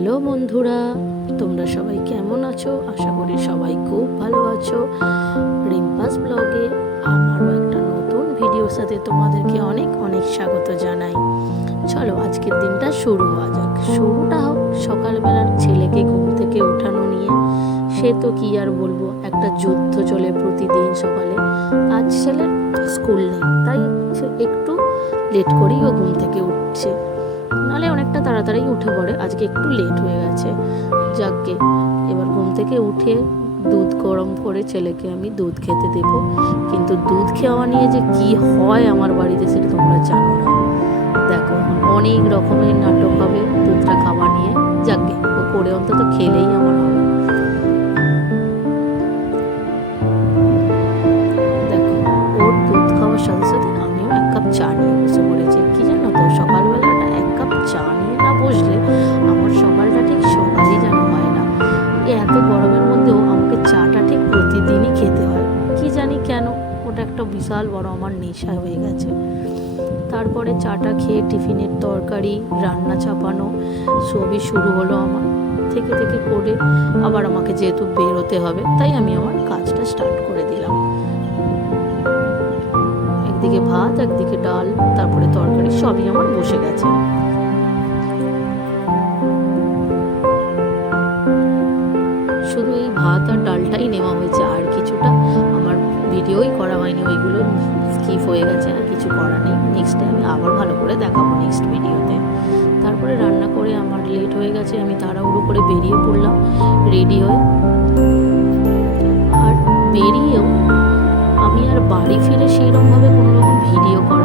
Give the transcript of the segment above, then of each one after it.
Hello বন্ধুরা, তোমরা সবাই কেমন আছো? আশা করি সবাই খুব ভালো আছো। রিম্পাস ব্লগে আমারও একটা নতুন ভিডিওর সাথে তোমাদেরকে অনেক অনেক স্বাগত জানাই। চলো আজকের দিনটা শুরু হওয়া যাক। শুরুটা হোক সকালবেলার ছেলেকে ঘুম থেকে ওঠানো নিয়ে। সে তো কি আর বলব, একটা যুদ্ধ চলে প্রতিদিন সকালে। আজ ছেলের স্কুল নেই, তাই একটু লেট করেই ও ঘুম থেকে উঠছে। অনেকটা তাড়াতাড়ি উঠে পড়ে। আজকে একটু লেট হয়ে গেছে। যাকগে, এবার ঘুম থেকে উঠে দুধ গরম করে ছেলেকে আমি দুধ খেতে দেব। কিন্তু দুধ খাওয়া নিয়ে যে কি হয় আমার বাড়িতে সেটা তোমরা জানো না। দেখো অনেক রকমের নাটক হবে দুধটা খাওয়া নিয়ে। যাকগে, ও করে অন্তত খেলেই আমার হবে। দেখো, ওর দুধ খাওয়ার সাথে সাথে আমিও এক কাপ চা নিয়ে বসে জানি কেন, ওটা একটা বিশাল বড় আমার নেশা হয়ে গেছে। তারপরে চাটা খেয়ে টিফিনের তরকারি, রান্না চাপানো, সবই শুরু হলো আমার। থেকে থেকে করে আবার আমাকে যেহেতু বেরোতে হবে, তাই আমি আমার কাজটা স্টার্ট করে দিলাম। একদিকে ভাত, একদিকে ডাল, তারপরে তরকারি, সবই আমার বসে গেছে। শুধু এই ভাত আর ডালটাই নেওয়া হয়ে গেছে আর কিছু করার নেই। নেক্সট আমি আবার ভালো করে দেখাবো নেক্সট ভিডিওতে তারপরে রান্না করে আমার লেট হয়ে গেছে, আমি তাড়াহুড়ো করে বেরিয়ে পড়লাম রেডি হয়ে। আর বেরিয়েও আমি আর বাড়ি ফিরে সেইরকমভাবে কোনো রকম ভিডিও করা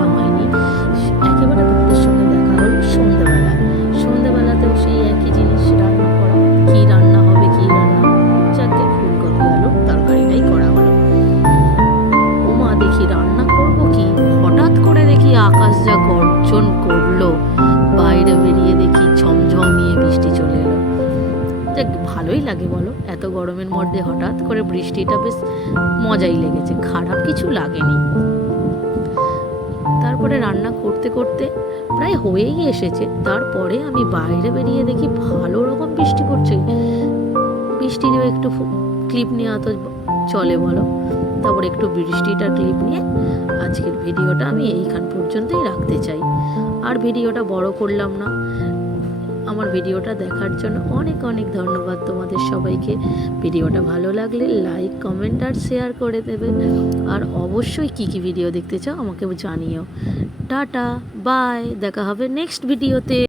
আকাশ যা গর্জন করল। বাইরে বেরিয়ে দেখি ঝমঝমিয়ে বৃষ্টি চলে এলো। যাক ভালোই লাগে বলো, এত গরমের মধ্যে হঠাৎ করে বৃষ্টিটা বেশ মজাই লেগেছে, খারাপ কিছু লাগেনি। তারপরে রান্না করতে করতে প্রায় হয়েই এসেছে, তারপরে আমি বাইরে বেরিয়ে দেখি ভালো রকম বৃষ্টি পড়ছে। বৃষ্টিরও একটু ক্লিপ নেওয়া তো চলে বলো। তারপরে একটু বৃষ্টিটা ক্লিপ নিয়ে আজকের ভিডিওটা আমি এইখান পর্যন্তই রাখতে চাই। আর ভিডিওটা বড় করলাম না। আমার ভিডিওটা দেখার জন্য অনেক অনেক ধন্যবাদ তোমাদের সবাইকে। ভিডিওটা ভালো লাগলে লাইক, কমেন্ট আর শেয়ার করে দেবে। আর অবশ্যই কি কি ভিডিও দেখতে চাও আমাকে জানিও। টাটা, বাই, দেখা হবে নেক্সট ভিডিওতে।